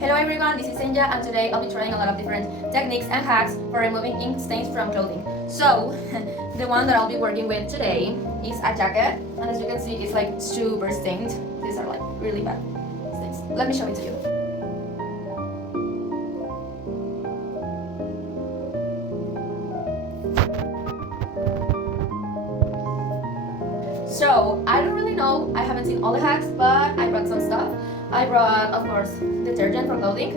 Hello everyone, this is Senja and today I'll be trying a lot of different techniques and hacks for removing ink stains from clothing. So, the one that I'll be working with today is a jacket, and as you can see it's like super stained. These are like really bad stains. Let me show it to you. So, I don't really know, I haven't seen all the hacks, but I brought some stuff. I brought, of course, detergent for clothing,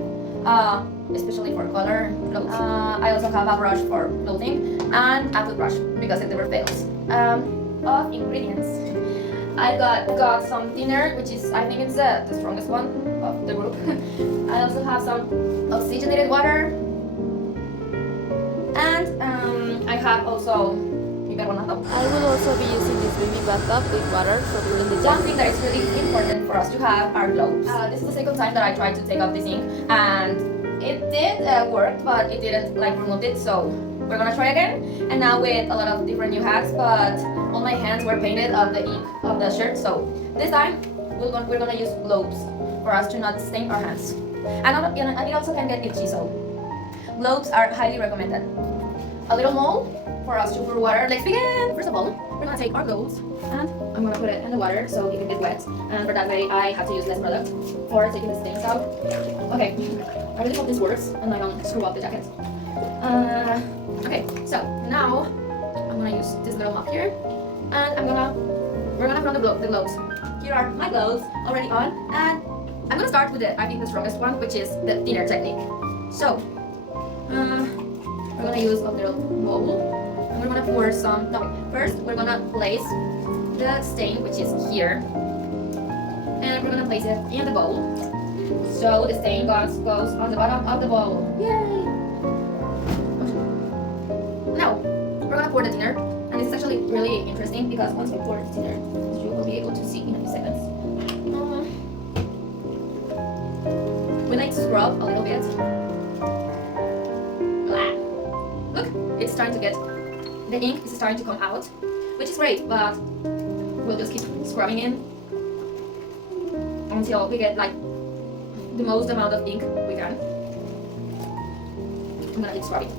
especially for color clothes. I also have a brush for clothing and a toothbrush because it never fails. Of ingredients, I got some thinner, which is, I think it's the strongest one of the group. I also have some oxygenated water, and I have also bicarbonato. I will also be using this baby bathtub with water for putting the One jacket. thing that is really important for us to have are gloves. This is the second time that I tried to take off this ink, and it did work, but it didn't like remove it. So we're gonna try again, and now with a lot of different new hacks. But all my hands were painted of the ink of the shirt, so this time we're gonna use gloves for us to not stain our hands. And it also can get itchy, so gloves are highly recommended. A little mold for us to pour water. Let's begin! First of all, we're gonna take our gloves and I'm gonna put it in the water so it can get wet. And for that way, I have to use less product for taking the stains out. Okay, I really hope this works and I don't screw up the jacket. Okay, so now I'm gonna use this little mop here, and we're gonna put on the gloves. Here are my gloves already on, and I'm gonna start with the strongest one, which is the thinner technique. So, we're gonna use a little bowl. We're gonna pour some, no, first we're gonna place the stain, which is here, and we're gonna place it in the bowl. So the stain goes on the bottom of the bowl. Yay! Now, we're gonna pour the thinner, and this is actually really interesting because once we pour the thinner, you will be able to see in a few seconds. We like to scrub a little bit. Look, it's starting to get, the ink is starting to come out, which is great, but we'll just keep scrubbing in until we get like the most amount of ink we can. I'm gonna keep scrubbing.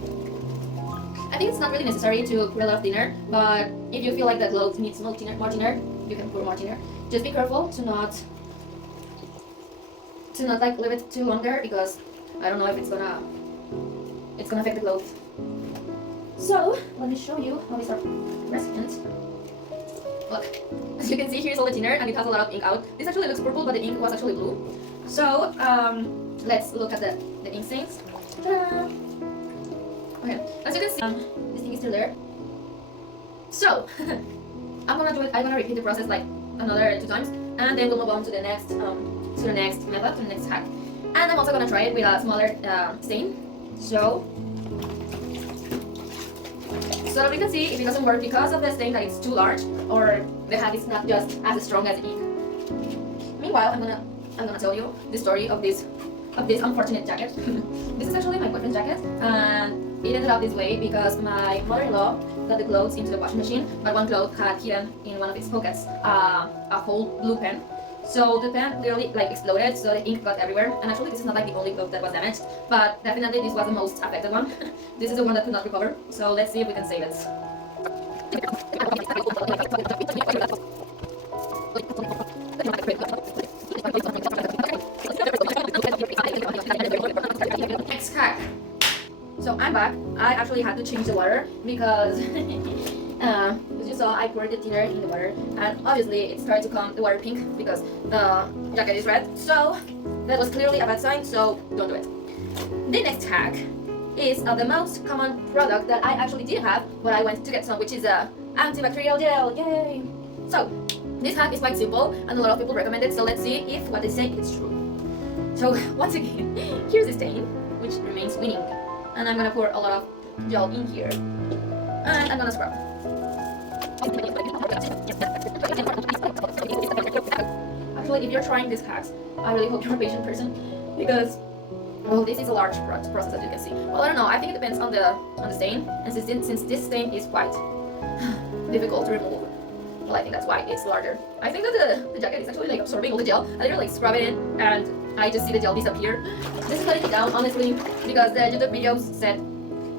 I think it's not really necessary to pour a lot of thinner, but if you feel like the gloves needs more thinner, you can pour more thinner. Just be careful to not like leave it too longer, because I don't know if it's gonna affect the clothes. So, let me show you how we start pressing it. Look, as you can see, here's all the thinner and it has a lot of ink out. This actually looks purple, but the ink was actually blue. So, let's look at the ink stains. Ta-da! Okay, as you can see, this ink is still there. So, I'm gonna repeat the process like another 2 times, and then we'll move on to the next method, to the next hack. And I'm also gonna try it with a smaller stain. So that we can see if it doesn't work because of the stain that it's too large, or the hack is not just as strong as the ink. Meanwhile, I'm gonna tell you the story of this unfortunate jacket. This is actually my boyfriend's jacket, and it ended up this way because my mother-in-law got the clothes into the washing machine, but one cloth had hidden in one of its pockets a whole blue pen. So the pen literally like exploded, so the ink got everywhere. And actually this is not like the only cloth that was damaged, but definitely this was the most affected one. This is the one that could not recover, so let's see if we can save it. Next hack. So I'm back. I actually had to change the water because as you saw, I poured the thinner in the water, and obviously it started to come the water pink because the jacket is red. So that was clearly a bad sign, so don't do it. The next hack is the most common product that I actually did have when I went to get some, which is a antibacterial gel. Yay! So this hack is quite simple and a lot of people recommend it, so let's see if what they say is true. So once again, here's the stain, which remains winning, and I'm gonna pour a lot of gel in here, and I'm gonna scrub. Actually, if you're trying these hacks, I really hope you're a patient person, because well, this is a large process, as you can see. Well, I don't know, I think it depends on the stain, and since this stain is quite difficult to remove, well, I think that's why it's larger. I think that the jacket is actually like absorbing all the gel. I literally like scrub it in, and I just see the gel disappear. This is letting me down, honestly, because the YouTube videos said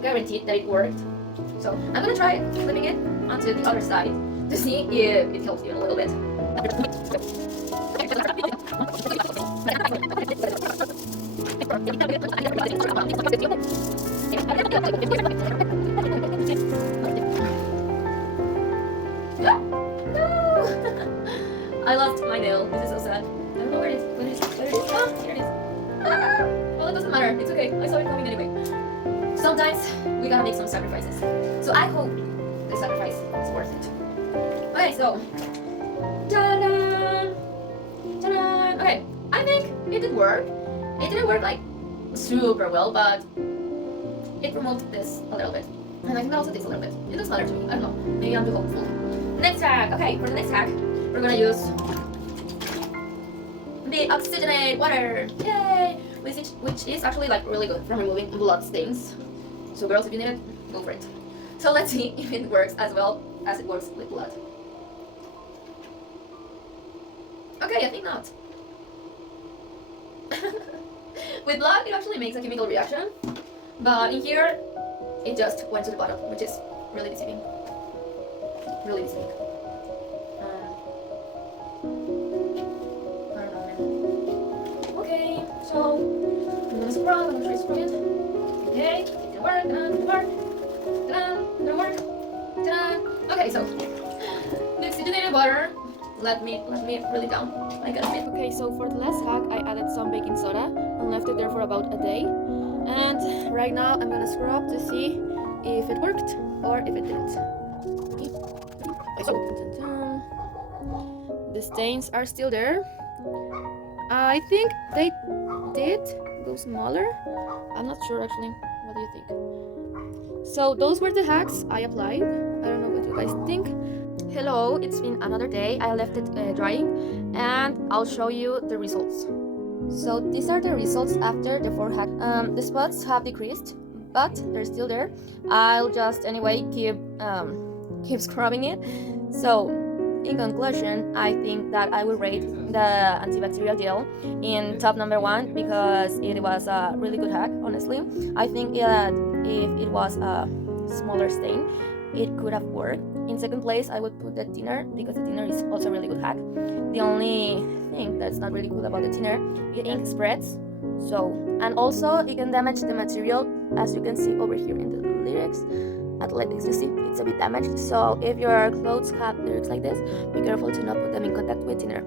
guaranteed that it worked. So I'm gonna try flipping it onto the other side to see if it helps even a little bit. I lost my nail. This is so sad. I don't know where it is. Where it is? Where it is? Ah, here it is. Ah! Well, it doesn't matter. It's okay. I saw it coming anyway. Sometimes we gotta make some sacrifices. So I hope the sacrifice is worth it. Okay, so ta-da! Ta-da! Okay, I think it did work. It didn't work like super well, but it removed this a little bit. And I think also this a little bit. It looks better to me. I don't know. Maybe I'm too hopeful. Next hack. Okay, for the next hack, we're gonna use the oxygenated water. Yay! Which is actually like really good for removing blood stains. So girls, if you need it, go for it. So let's see if it works as well as it works with blood. Okay, I think not. With blood, it actually makes a chemical reaction, but in here, it just went to the bottom, which is really deceiving. Really deceiving. I don't know. Okay, so I'm gonna scrub. I'm gonna try scrubbing it. Okay, it didn't work. Didn't work. Didn't work. Ta-da. Okay, so the oxygenated water let me really down. I gotta admit. Okay, so for the last hack, I added some baking soda and left it there for about a day. And right now, I'm gonna scrub to see if it worked or if it didn't. So, the stains are still there. I think they did go smaller. I'm not sure actually. What do you think? So those were the hacks I applied. I don't know what you guys think. Hello, it's been another day. I left it drying and I'll show you the results. So these are the results after the 4 hacks. The spots have decreased, but they're still there. I'll just anyway keep scrubbing it. So in conclusion, I think that I will rate the antibacterial gel in top number 1 because it was a really good hack, honestly. I think if it was a smaller stain, it could have worked. In second place, I would put the thinner because the thinner is also a really good hack. The only thing that's not really good about the thinner, the ink spreads. So, and also it can damage the material, as you can see over here in the lyrics. Athletics, you see, it's a bit damaged. So if your clothes have lyrics like this, be careful to not put them in contact with thinner.